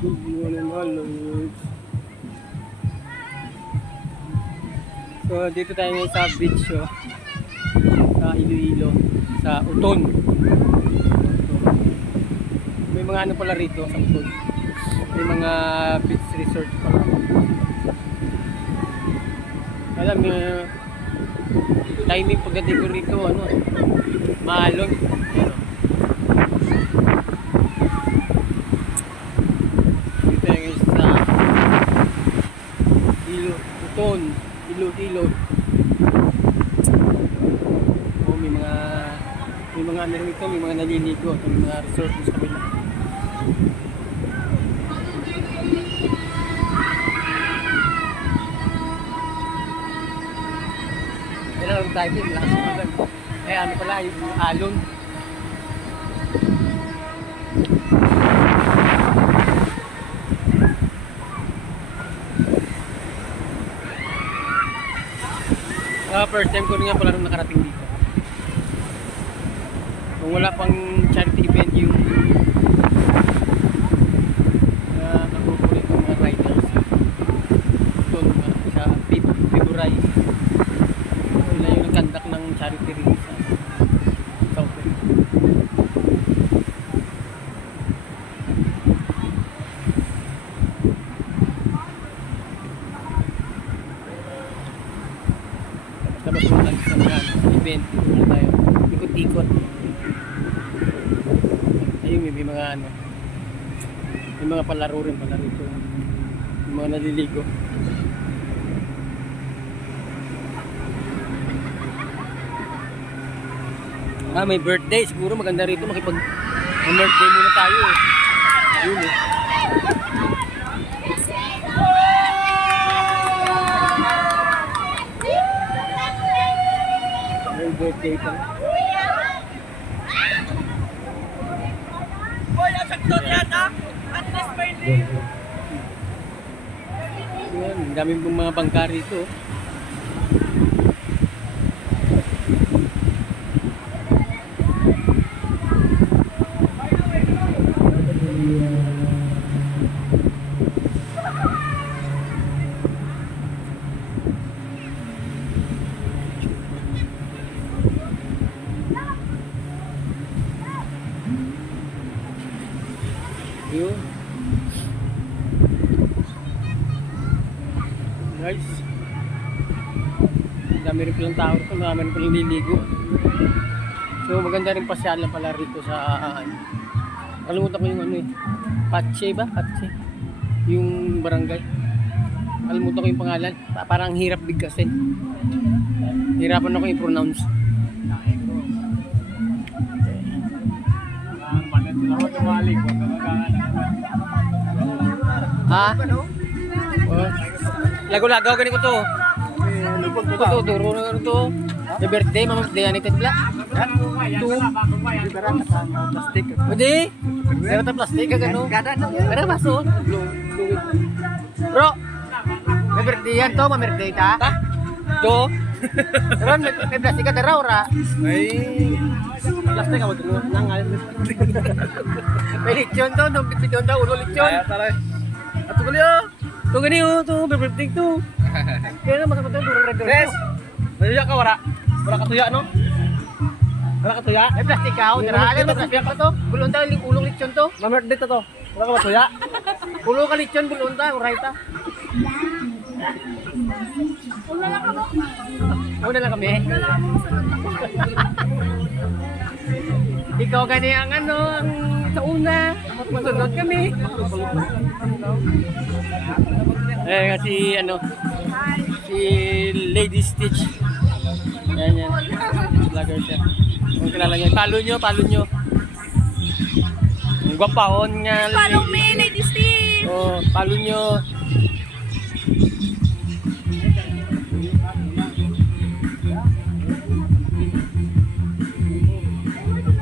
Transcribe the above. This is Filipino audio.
Good morning, Lord. So, dito tayo ngayon sa beach, oh, sa Iloilo, sa Uton. May mga ano pala rito sa Uton. May mga beach resort pala. Alam niyo, timing pagdating ko rito, ano, maalon. Ayan, oh. Dito tayo ngayon sa Uton, Iloilo. Oh, may mga ano rito, may mga naliligo, may mga resort sa kabila. Kailangan tayo din, lakas ng agad. Eh ano pala, yung alon. First time ko rin nga pala nung nakarating dito. Kung wala pang charity event yung nakukulit ng mga riders ito sa February. Wala yung nagkandak ng charity rin sa South Korea. Tapos mga sa mga event muna tayo, ikot-ikot. Ayun, may mga ano, may mga palaro rin pala rito, yung mga naliligo. May birthday, siguro maganda rito birthday muna tayo, eh. Ayun, eh. May birthday pa. Boy, sakto yata. At this birthday. Ayan, ang daming mga bangka rito. Yun. Guys, dami rin palang tao rito, dami rin palang liligo. So maganda rin pasyalan pala rito sa kalimutan ko yung ano, eh, Pache ba? Pache, yung barangay. Kalimutan ko yung pangalan, parang hirap bigkasin, hirapan ako i-pronounce. Ha? Oh. Lago-lagaw gani ko to. Ko to duro na to. May birthday, mama birthday ani tedla. Tu. Plastic. Odi. Pero ta plastic ka gano. Pero baso. Bro. May birthday yan to, may birthday ta. Ha? Do. Ron may plastic ka dara ora. Ay. Plastic ako dito nang may lechon to, no bidon daw ulo lechon. Ay, tara. Ato kali oh. To gani oh, to birthday to. Kaya na masama to durang red. Yes. Tuya ka wala. Wala ka tuya no? Wala ka tuya? Ay plastic ka oh, dira. Ano plastic ka to? Bulon daw ulong lechon to. Mamert dito to. Wala ka ba tuya? Ulo ka lechon bulon ta, uray ta. Una lang kamo. Una lang kami. Ikaw gani ang ano, ang sa una. Masunod kami. Eh kasi ano, si Lady Stitch. Yan. Vlogger siya. Kung kilala niyo, follow nyo. Ang gwapahon nga. Follow me, Lady Stitch. Oh, follow nyo.